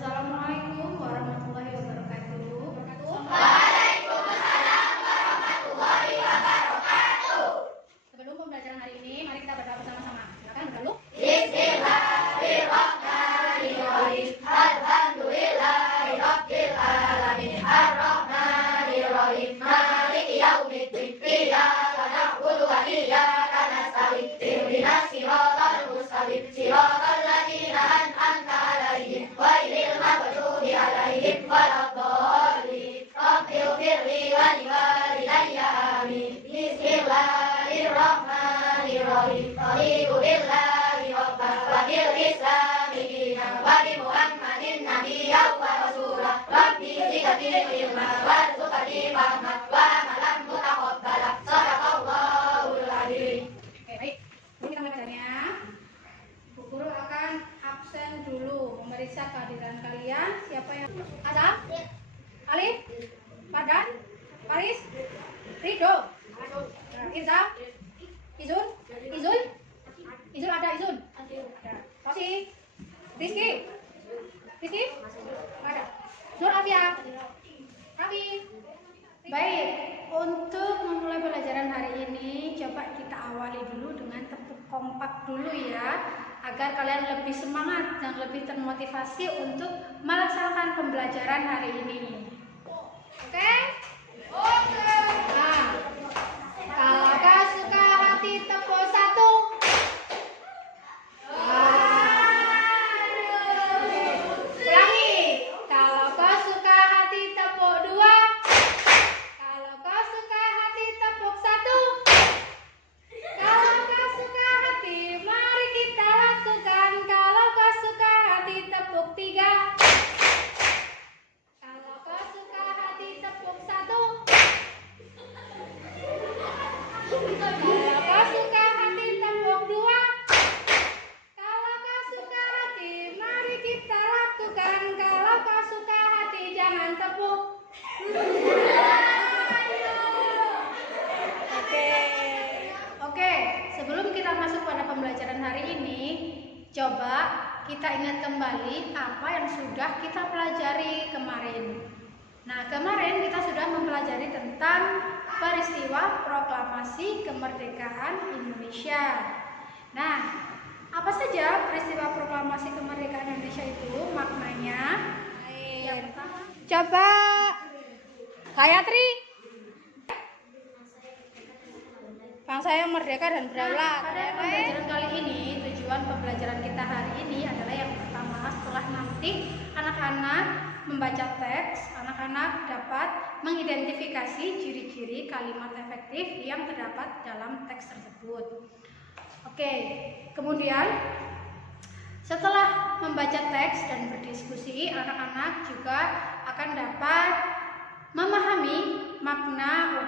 Assalamualaikum warahmatullahi wabarakatuh. Waalaikumsalam warahmatullahi wabarakatuh. Sebelum pembelajaran hari ini, mari kita berdoa bersama-sama. Silakan berdoa. Bismillahirrahmanirrahim. Alhamdulillahirabbil alamin. Arrahmanirrahim. Maliki yaumiddin. Iyyaka na'budu wa iyyaka nasta'in. Ihdinas siratal mustaqim. Siratal ladzina an'amta 'alaihim ghairil maghdubi 'alaihim waladdallin. Rabbighfirli wa liwalidayya amin. Bismillahirrahmanirrahim. Raditu billahi rabban wa bil islami dinan wa bi Muhammadin nabiyyan wa rasulan. Rabbi zidni ilma warzuqni fahman wa amalan mutaqabbala. Shadaqallahul adzim. Oke, baik. Ini kita belajarnya. Bu Guru akan absen dulu, memeriksa kehadiran kalian. Siapa yang Adam? Alif? Fardan? Faris? Ridho? Irza? Izul? Izul? Izul ada Izul? Ada. Rosi? Rizky? Rizky? Ada. Nur Afia? Raffi? Baik, untuk memulai pelajaran hari ini, coba kita awali dulu dengan tepuk kompak dulu ya, agar kalian lebih semangat dan lebih termotivasi untuk melaksanakan pembelajaran hari ini. Oke? Oke. Nah, kalau kau suka hati tepuk satu. Ulangi. Kalau kau suka hati tepuk dua. Kalau kau suka hati tepuk satu. Kalau kau suka hati, mari kita lakukan. Kalau kau suka hati tepuk tiga. Kalau kau suka hati tepuk satu. Kalau kau suka hati tepuk dua. Kalau kau suka hati, mari kita lakukan. Kalau kau suka hati, jangan tepuk. Oke, sebelum kita masuk pada pembelajaran hari ini, coba kita ingat kembali apa yang sudah kita pelajari kemarin. Nah, kemarin kita sudah mempelajari tentang peristiwa proklamasi kemerdekaan Indonesia. Nah, apa saja peristiwa proklamasi kemerdekaan Indonesia itu maknanya? Yang pertama, coba Gayatri. Bangsa yang merdeka dan berdaulat. Pada pembelajaran kali ini, tujuan pembelajaran kita hari ini adalah yang pertama, setelah nanti anak-anak membaca teks, anak-anak dapat mengidentifikasi ciri-ciri kalimat efektif yang terdapat dalam teks tersebut. Oke, kemudian setelah membaca teks dan berdiskusi, anak-anak juga akan dapat memahami makna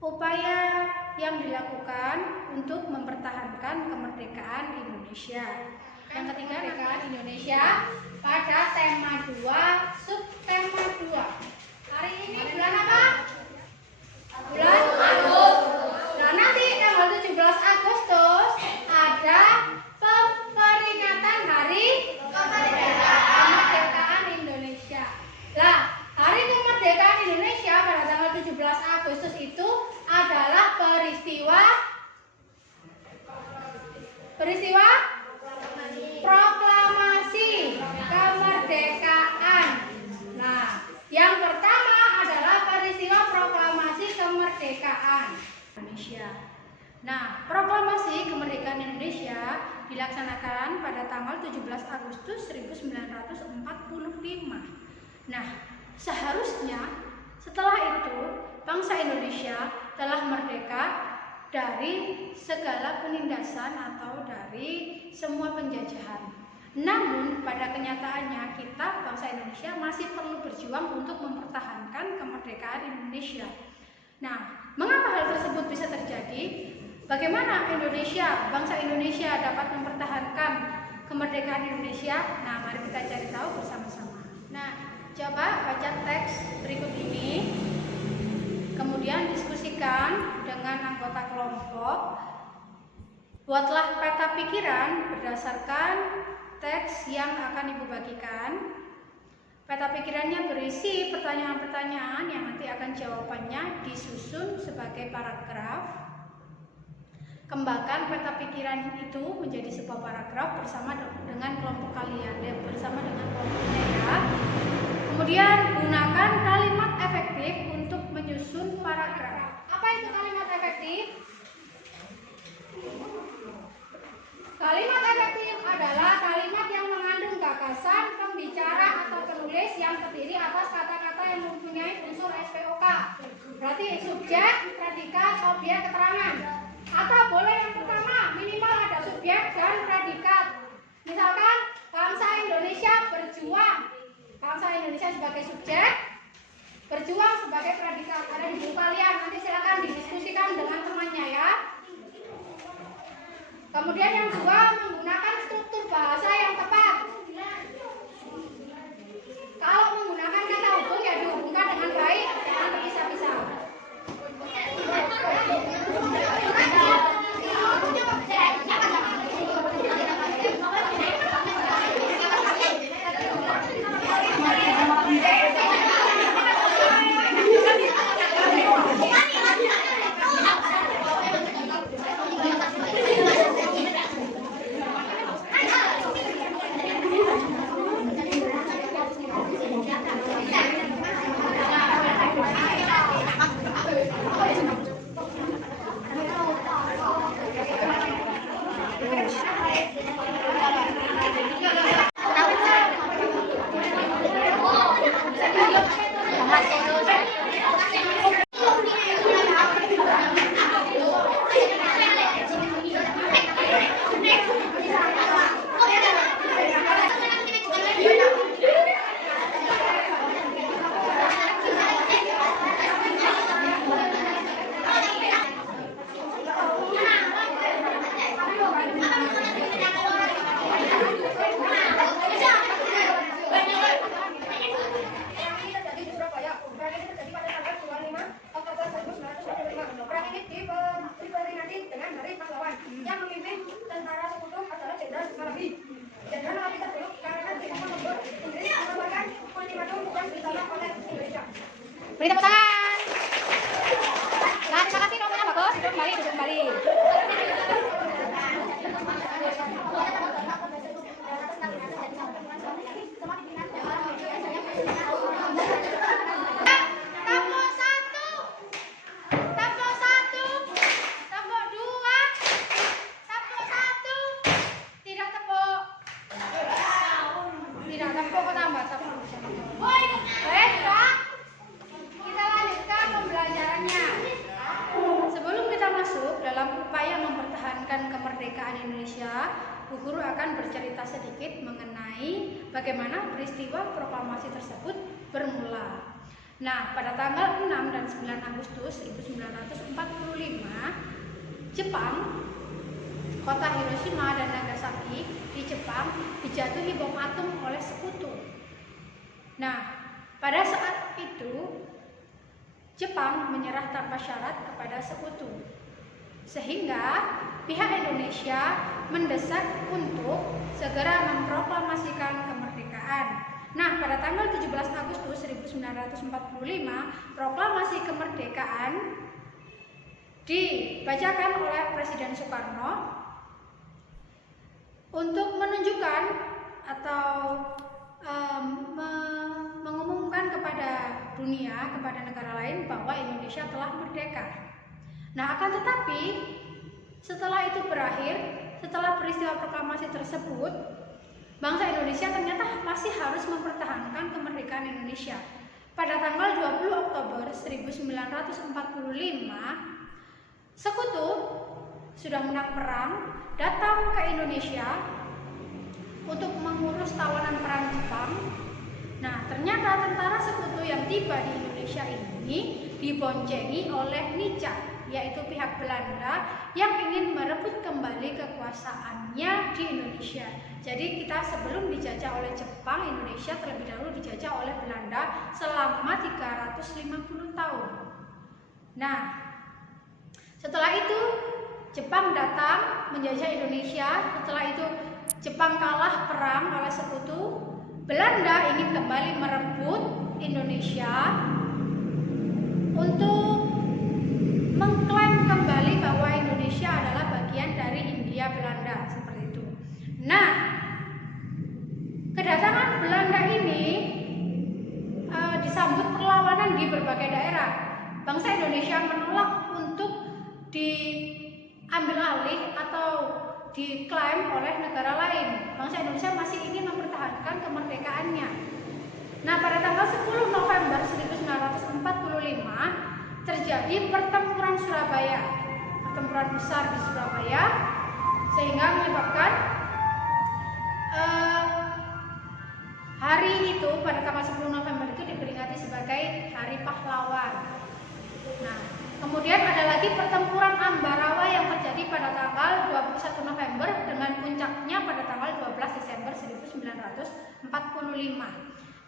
upaya yang dilakukan untuk mempertahankan kemerdekaan Indonesia. Yang ketiga, kemerdekaan Indonesia pada tema 2, subtema 2. Hari ini bulan apa? Bulan Agustus. Nah, nanti tanggal 17 Agustus ada peringatan Hari Kemerdekaan Indonesia. Lah, Hari Kemerdekaan Indonesia pada tanggal 17 Agustus itu adalah peristiwa proklamasi kemerdekaan. Nah, yang pertama adalah peristiwa proklamasi kemerdekaan Indonesia. Nah, proklamasi kemerdekaan Indonesia dilaksanakan pada tanggal 17 Agustus 1945. Nah, seharusnya setelah itu bangsa Indonesia telah merdeka dari segala penindasan atau dari semua penjajahan. Namun pada kenyataannya kita bangsa Indonesia masih perlu berjuang untuk mempertahankan kemerdekaan Indonesia. Nah, mengapa hal tersebut bisa terjadi? Bagaimana bangsa Indonesia dapat mempertahankan kemerdekaan Indonesia? Nah, mari kita cari tahu bersama-sama. Nah, coba baca teks berikut ini. Kemudian diskusikan dengan anggota kelompok. Buatlah peta pikiran berdasarkan teks yang akan Ibu bagikan. Peta pikirannya berisi pertanyaan-pertanyaan yang nanti akan jawabannya disusun sebagai paragraf. Kembangkan peta pikiran itu menjadi sebuah paragraf bersama dengan kelompok kalian, bersama dengan kelompoknya ya. Kemudian gunakan kalimat efektif untuk menyusun paragraf. Apa itu kalimat efektif? Kalimat efektif adalah kalimat yang mengandung gagasan pembicara atau penulis yang terdiri atas kata-kata yang mempunyai unsur SPOK. Berarti subjek, predikat, objek, keterangan. Atau boleh yang pertama, minimal ada subjek dan predikat. Misalkan bangsa Indonesia berjuang. Bangsa Indonesia sebagai subjek, berjuang sebagai predikat. Ada di buku kalian, nanti silakan didiskusikan dengan temannya ya. Kemudian yang kedua, menggunakan struktur bahasa yang tepat. Kalau menggunakan kata hubung ya dihubungkan dengan baik, jangan terpisah-pisah. Beri tepuk tangan. Nah, terima kasih nomornya bagus. Duduk kembali. Kemerdekaan Indonesia, Bu Guru akan bercerita sedikit mengenai bagaimana peristiwa proklamasi tersebut bermula. Nah, pada tanggal 6 dan 9 Agustus 1945, Jepang, kota Hiroshima dan Nagasaki di Jepang dijatuhi bom atom oleh sekutu. Nah, pada saat itu Jepang menyerah tanpa syarat kepada sekutu. Sehingga pihak Indonesia mendesak untuk segera memproklamasikan kemerdekaan. Nah, pada tanggal 17 Agustus 1945, proklamasi kemerdekaan dibacakan oleh Presiden Soekarno untuk menunjukkan atau mengumumkan kepada dunia, kepada negara lain bahwa Indonesia telah merdeka. Nah, akan tetapi setelah itu berakhir, setelah peristiwa proklamasi tersebut, bangsa Indonesia ternyata masih harus mempertahankan kemerdekaan Indonesia. Pada tanggal 20 Oktober 1945, sekutu sudah menang perang, datang ke Indonesia untuk mengurus tawanan perang Jepang. Nah, ternyata tentara sekutu yang tiba di Indonesia ini diboncengi oleh Nica, yaitu pihak Belanda yang ingin merebut kembali kekuasaannya di Indonesia. Jadi kita sebelum dijajah oleh Jepang, Indonesia terlebih dahulu dijajah oleh Belanda selama 350 tahun. Nah, setelah itu Jepang datang menjajah Indonesia. Setelah itu Jepang kalah perang oleh sekutu, Belanda ingin kembali merebut Indonesia untuk mengklaim kembali bahwa Indonesia adalah bagian dari Hindia Belanda, seperti itu. Nah, kedatangan Belanda ini disambut perlawanan di berbagai daerah. Bangsa Indonesia menolak untuk diambil alih atau diklaim oleh negara lain. Bangsa Indonesia masih ingin mempertahankan kemerdekaannya. Nah, pada tanggal 10 November 1945 terjadi pertempuran Surabaya, pertempuran besar di Surabaya, sehingga menyebabkan hari itu pada tanggal 10 November itu diperingati sebagai Hari Pahlawan. Nah, kemudian ada lagi pertempuran Ambarawa yang terjadi pada tanggal 21 November dengan puncaknya pada tanggal 12 Desember 1945.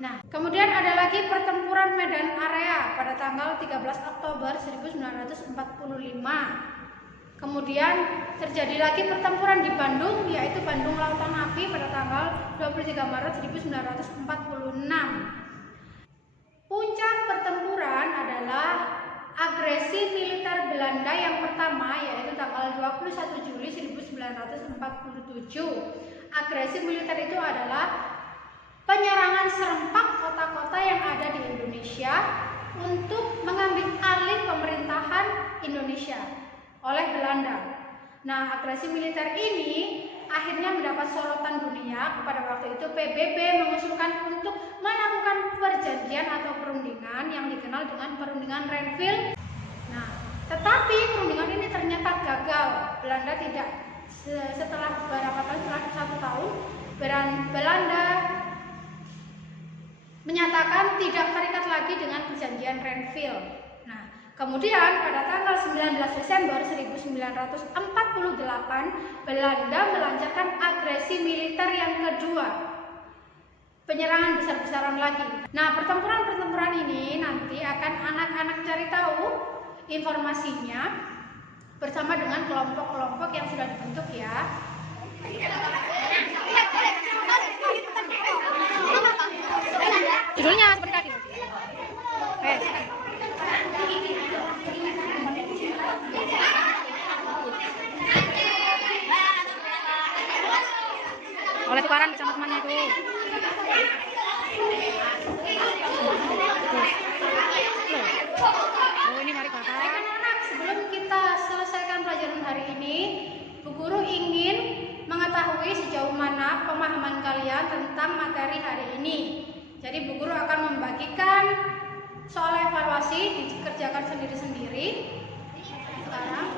Nah, kemudian ada lagi pertempuran Medan Area pada tanggal 13 Oktober 1945. Kemudian terjadi lagi pertempuran di Bandung, yaitu Bandung Lautan Api pada tanggal 23 Maret 1946. Puncak pertempuran adalah agresi militer Belanda yang pertama, yaitu tanggal 21 Juli 1947. Agresi militer itu adalah penyerangan serempak kota-kota yang ada di Indonesia untuk mengambil alih pemerintahan Indonesia oleh Belanda. Nah, agresi militer ini akhirnya mendapat sorotan dunia. Pada waktu itu PBB mengusulkan untuk melakukan perjanjian atau perundingan yang dikenal dengan perundingan Renville. Nah, tetapi perundingan ini ternyata gagal. Belanda tidak, setelah beberapa tahun, setelah 1 tahun, Belanda menyatakan tidak terikat lagi dengan perjanjian Renville. Nah, kemudian pada tanggal 19 Desember 1948 Belanda melancarkan agresi militer yang kedua, penyerangan besar-besaran lagi. Nah, pertempuran-pertempuran ini nanti akan anak-anak cari tahu informasinya bersama dengan kelompok-kelompok yang sudah dibentuk ya. Judulnya seperti tadi. Oleh tukaran bersama temannya itu. Oh, ini mari kakak. Anak-anak, sebelum kita selesaikan pelajaran hari ini, Bu Guru ingin mengetahui sejauh mana pemahaman kalian tentang materi hari ini. Jadi Bu Guru akan membagikan soal evaluasi dikerjakan sendiri-sendiri. Sekarang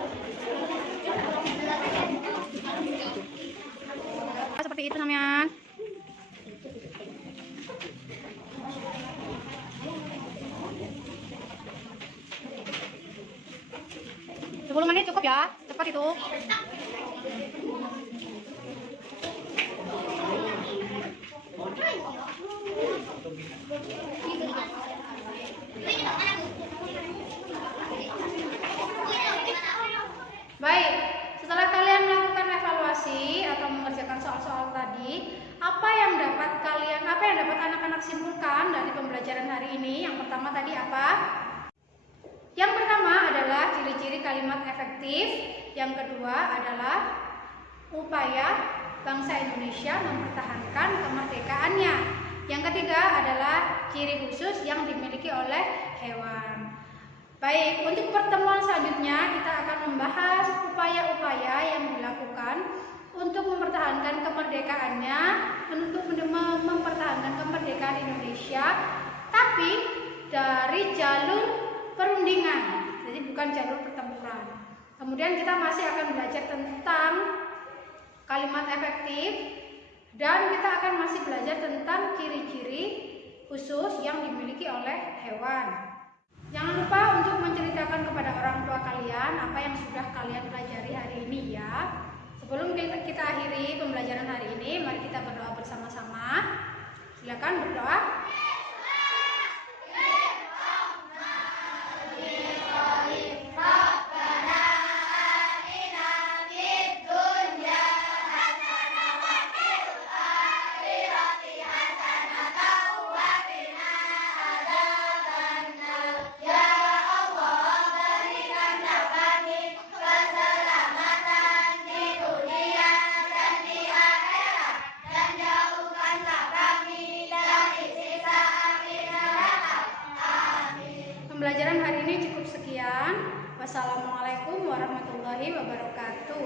seperti itu namanya. 10 menit cukup ya, cepat itu. Baik, setelah kalian melakukan evaluasi atau mengerjakan soal-soal tadi, apa yang dapat anak-anak simpulkan dari pembelajaran hari ini? Yang pertama tadi apa? Yang pertama adalah ciri-ciri kalimat efektif. Yang kedua adalah upaya bangsa Indonesia mempertahankan kemerdekaannya. Yang ketiga adalah ciri khusus yang dimiliki oleh hewan. Baik, untuk pertemuan selanjutnya kita akan membahas upaya-upaya yang dilakukan untuk mempertahankan kemerdekaannya, untuk mempertahankan kemerdekaan Indonesia, tapi dari jalur perundingan, jadi bukan jalur pertempuran. Kemudian kita masih akan belajar tentang kalimat efektif dan kita akan masih belajar tentang ciri-ciri khusus yang dimiliki oleh hewan. Jangan lupa untuk menceritakan kepada orang tua kalian apa yang sudah kalian pelajari hari ini ya. Sebelum kita akhiri pembelajaran hari ini, mari kita berdoa bersama-sama. Silakan berdoa. Wassalamualaikum warahmatullahi wabarakatuh.